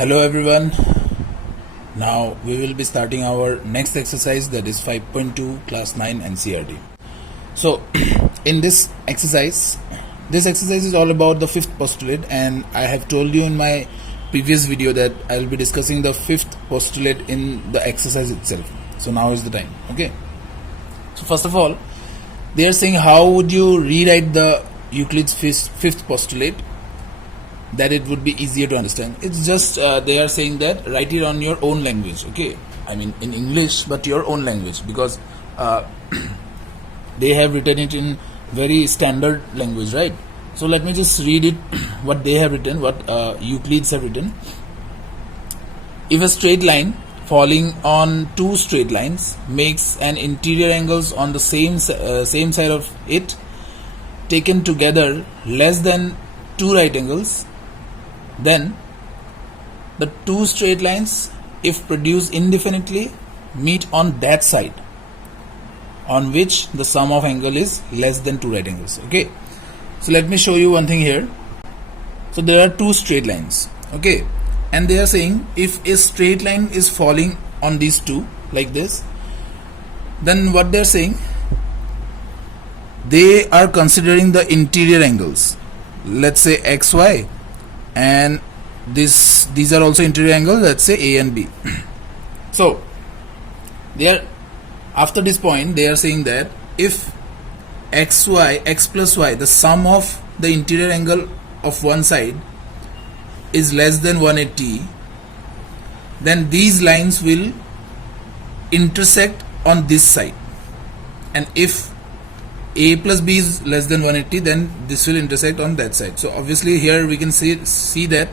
Hello everyone. Now we will be starting our next exercise, that is 5.2 class 9 NCERT. So in this exercise is all about the fifth postulate, and I have told you in my previous video that I will be discussing the fifth postulate in the exercise itself. So now is the time. Okay. So first of all, they are saying how would you rewrite the Euclid's fifth postulate that it would be easier to understand. It's just they are saying that write it on your own language. Okay, I mean in English, but your own language, because they have written it in very standard language, right? So let me just read it what they have written, what Euclids have written. If a straight line falling on two straight lines makes an interior angles on the same side of it, taken together less than two right angles, then the two straight lines, if produced indefinitely, meet on that side on which the sum of angle is less than two right angles. Okay, so let me show you one thing here. So there are two straight lines, okay, and they are saying if a straight line is falling on these two like this, then what they are saying, they are considering the interior angles, let's say xy, and these are also interior angles, let's say A and B. So they are, after this point they are saying that if x plus y, the sum of the interior angle of one side is less than 180, then these lines will intersect on this side, and if A plus B is less than 180, then this will intersect on that side. So obviously here we can see that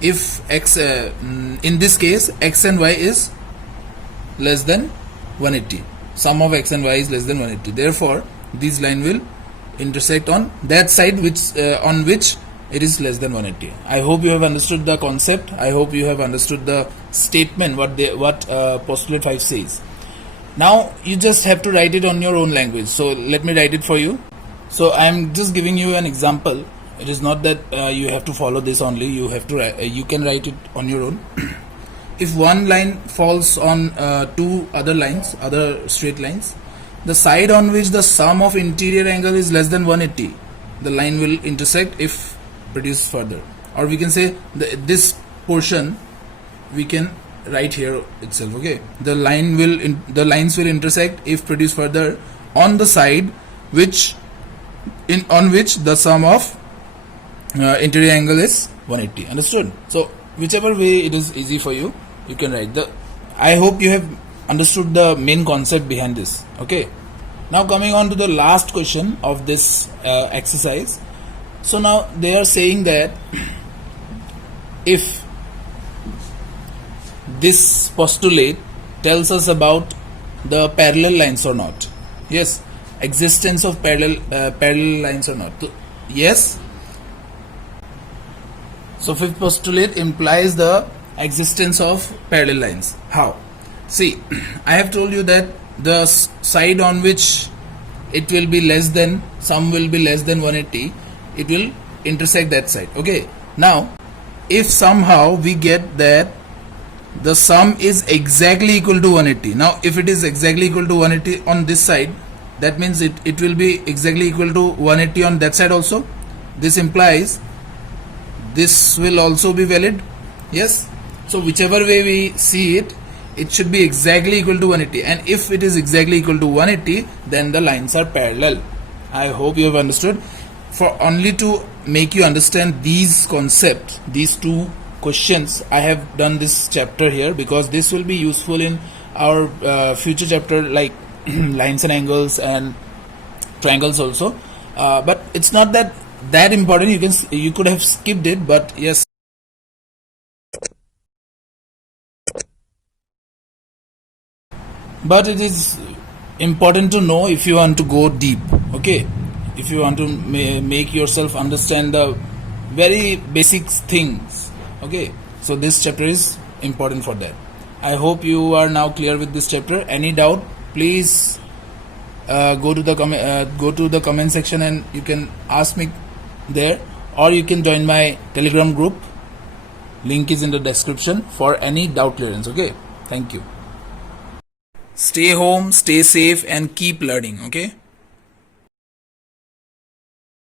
if x in this case x and y is less than 180, sum of x and y is less than 180, therefore this line will intersect on that side which on which it is less than 180. I hope you have understood the concept. I hope you have understood the statement what postulate 5 says. Now you just have to write it on your own language. So let me write it for you. So I am just giving you an example. It is not that you have to follow this only. You have to you can write it on your own. If one line falls on two other lines, other straight lines, the side on which the sum of interior angle is less than 180, the line will intersect if produced further. Or we can say this portion we can write here itself. Okay, the lines will intersect if produced further on the side on which the sum of interior angle is 180. Understood? So whichever way it is easy for you, you can write the. I hope you have understood the main concept behind this. Okay, now coming on to the last question of this exercise. So now they are saying that if this postulate tells us about the parallel lines or not. Yes, existence of parallel lines or not. So, yes. So fifth postulate implies the existence of parallel lines. How? See, I have told you that the side on which it will be less than, sum will be less than 180, it will intersect that side. Okay, now if somehow we get that the sum is exactly equal to 180. Now if it is exactly equal to 180 on this side, that means it will be exactly equal to 180 on that side also. This implies this will also be valid. Yes, so whichever way we see it, it should be exactly equal to 180, and if it is exactly equal to 180, then the lines are parallel. I hope you have understood. For only to make you understand these concepts, these two questions, I have done this chapter here, because this will be useful in our future chapter like lines and angles and triangles also, but it's not that important. You could have skipped it, but yes, but it is important to know if you want to go deep. Okay, if you want to make yourself understand the very basic things. Okay, so this chapter is important for that. I hope you are now clear with this chapter. Any doubt, please go to the comment section and you can ask me there, or you can join my Telegram group. Link is in the description for any doubt clearance. Okay, thank you. Stay home, stay safe, and keep learning. Okay.